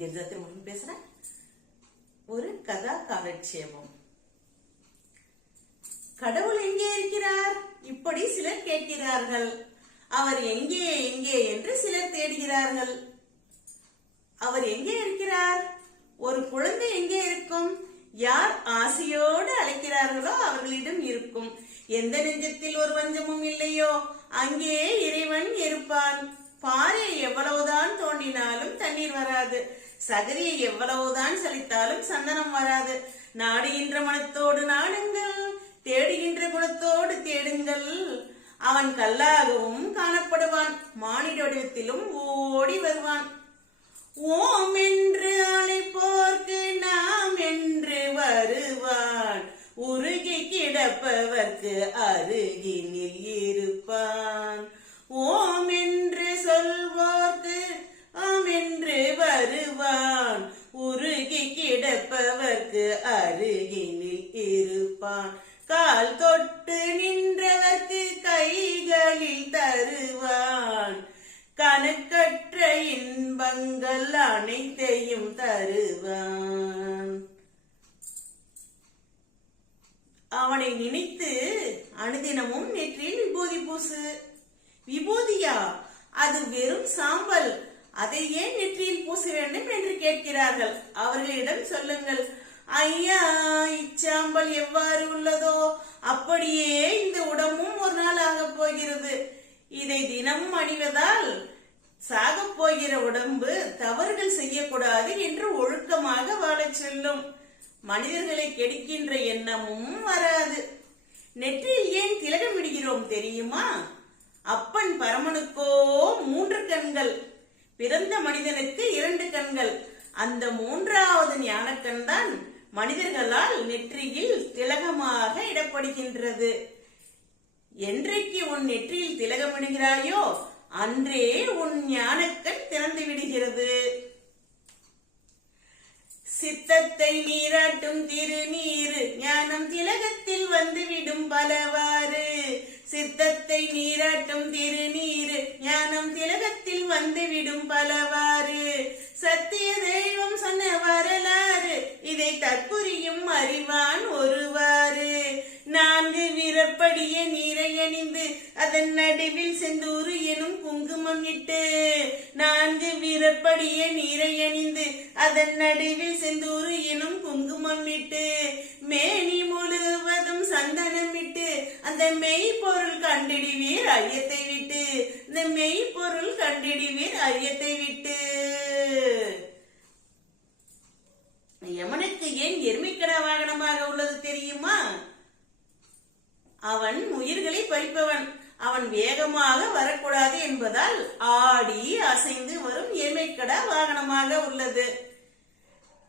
கிரிஜாத்தி பேசுறேன். ஒரு கதா காலட்சேபம் கடவுள் எங்கே இருக்கிறார்? இப்படி சிலர் கேட்கிறார்கள். அவர் எங்கே எங்கே என்று சிலர் தேடுகிறார்கள். அவர் எங்கே இருக்கிறார்? ஒரு குழந்தை எங்கே இருக்கும்? யார் ஆசையோடு அழைக்கிறார்களோ அவர்களிடம் இருக்கும். எந்த நெஞ்சத்தில் ஒரு வஞ்சமும் இல்லையோ? அங்கே இறைவன் இருப்பான். பாறை எவ்வளவுதான் தோண்டினார் தண்ணீர் வராது. சகரியை எவ்வளவுதான் சலித்தாலும் சந்தனம் வராது. நாடுகின்ற மனத்தோடு நாடுங்கள் தேடுகின்ற குணத்தோடு தேடுங்கள். அவன் கல்லாகவும் காணப்படுவான் மானிட வடிவத்திலும் ஓடி வருவான். ஓம் என்று அழைப்போர்க்கு நாம் என்று வருவான். உருகி கிடப்பவர்க்கு அருகினில் தினமும் நெற்றியில் விபூதி பூசு விபூதியா? அது வெறும் சாம்பல். அதை ஏன் நெற்றியில் பூச வேண்டும் என்று கேட்கிறார்கள். அவர்களிடம் சொல்லுங்கள். ஐயா இச்சாம்பல் எவ்வாறு உள்ளதோ அப்படியே இந்த உடம்பும் ஒரு நாள் ஆகப் போகிறது. இதை தினமும் அணிவதால் சாகப் போகிற உடம்பு தவறுகள் செய்யக்கூடாது என்று ஒழுக்கமாக வாழச் செல்லும். மனிதர்களை கெடுக்கின்ற எண்ணமும் வராது. நெற்றியில் ஏன் திலகமிடுகிறோம் தெரியுமா? அப்பன் பரமனுக்கோ மூன்று கண்கள் பிறந்த மனிதனுக்கு இரண்டு கண்கள். அந்த மூன்றாவது ஞானக்கண் தான் மனிதர்களால் நெற்றியில் திலகமாக இடப்படுகின்றது. என்றைக்கு உன் நெற்றியில் திலகமிடுகிறாயோ அன்றே உன் ஞானக்கண் திறந்து விடுகிறது சித்தத்தை நீராட்டும் திருநீரு. ஞானம் திலகத்தில் வந்துவிடும் பலவாறு. சித்தத்தை நீராட்டும் திருநீரு. ஞானம் திலகத்தில் வந்துவிடும் பலவாறு. சத்திய தெய்வம் சொன்ன வரலாறு. இதை தற்புரியும் அறிவான் ஒருவாறு. நான்கு விரப்படிய நீரை அணிந்து அதன் நடுவில் செந்தூறு எனும் குங்குமம் இட்டு நான்கு விரப்படிய நீரை அணிந்து அதன் நடுவில் செந்தூரு எனும் குங்குமம் இட்டு மேனி முழுவதும் சந்தனம் இட்டு அந்த மெய்ப்பொருள் கண்டிடுவீர் ஐயத்தை விட்டு. இந்த மெய்ப்பொருள் கண்டிடுவீர் ஐயத்தை விட்டு. யமனுக்கு ஏன் எருமைக்கடா வாகனமாக உள்ளது தெரியுமா? அவன் உயிர்களை பறிப்பவன். அவன் வேகமாக வரக்கூடாது என்பதால் ஆடி அசைந்து வரும் வாகனமாக உள்ளது.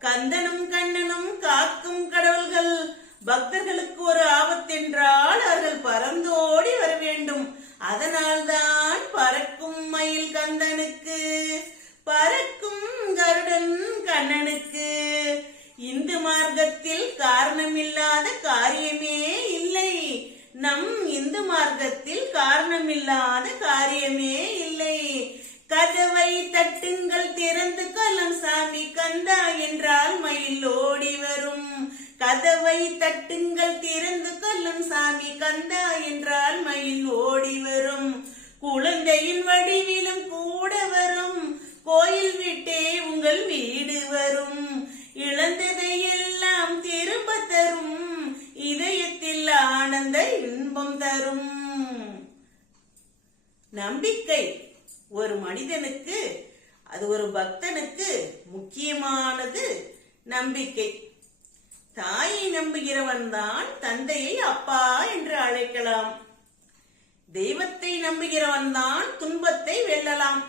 கந்தனும் கண்ணனும் காக்கும் கடவுள்கள் பக்தர்களுக்கு ஒரு ஆபத்தென்றால் அவர்கள் பறந்தோடி வர வேண்டும். அதனால்தான் பறக்கும் மயில் கந்தனுக்கு பறக்கும் கருடன் கண்ணனுக்கு. இந்து மார்க்கத்தில் காரணமில்லாத காரியமே இல்லை. நம் இந்து மார்க்கத்தில் காரணமில்லாத காரியமே இல்லை கட்டுங்கள் திறந்து கொள்ளும் சாமி கந்தா என்றால் மயில் ஓடி வரும். குழந்தையின் வடிவிலும் கூட வரும். கோயில் விட்டே உங்கள் வீடு வரும். இழந்ததை எல்லாம் திரும்ப தரும். இதயத்தில் ஆனந்த இன்பம் தரும். நம்பிக்கை ஒரு மனிதனுக்கு அது ஒரு பக்தனுக்கு முக்கியமானது நம்பிக்கை. தாயை நம்புகிறவன் தான் தந்தையை அப்பா என்று அழைக்கலாம். தெய்வத்தை நம்புகிறவன் தான் துன்பத்தை வெல்லலாம்.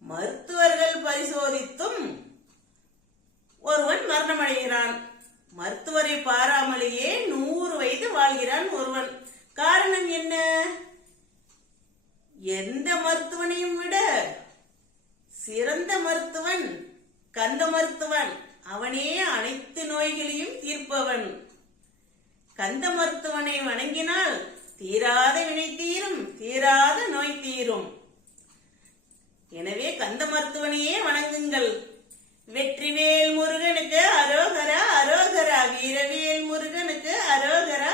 மருத்துவர்கள் பரிசோதித்தும் ஒருவன் மரணமடைகிறான். மருத்துவரை பாராமலேயே நூறு வயது வாழ்கிறான் ஒருவன். காரணம் என்ன? எந்த மருத்துவனையும் விட சிறந்த மருத்துவன் கந்த மருத்துவன். அவனே அனைத்து நோய்களையும் தீர்ப்பவன். கந்த மருத்துவனை வணங்கினால் தீராத வினை தீரும் தீராத நோய் தீரும். எனவே கந்த மருத்துவனையே வணங்குங்கள். வெற்றிவேல் முருகனுக்கு அரோகரா அரோகரா வீரநேல் முருகனுக்கு அரோகரா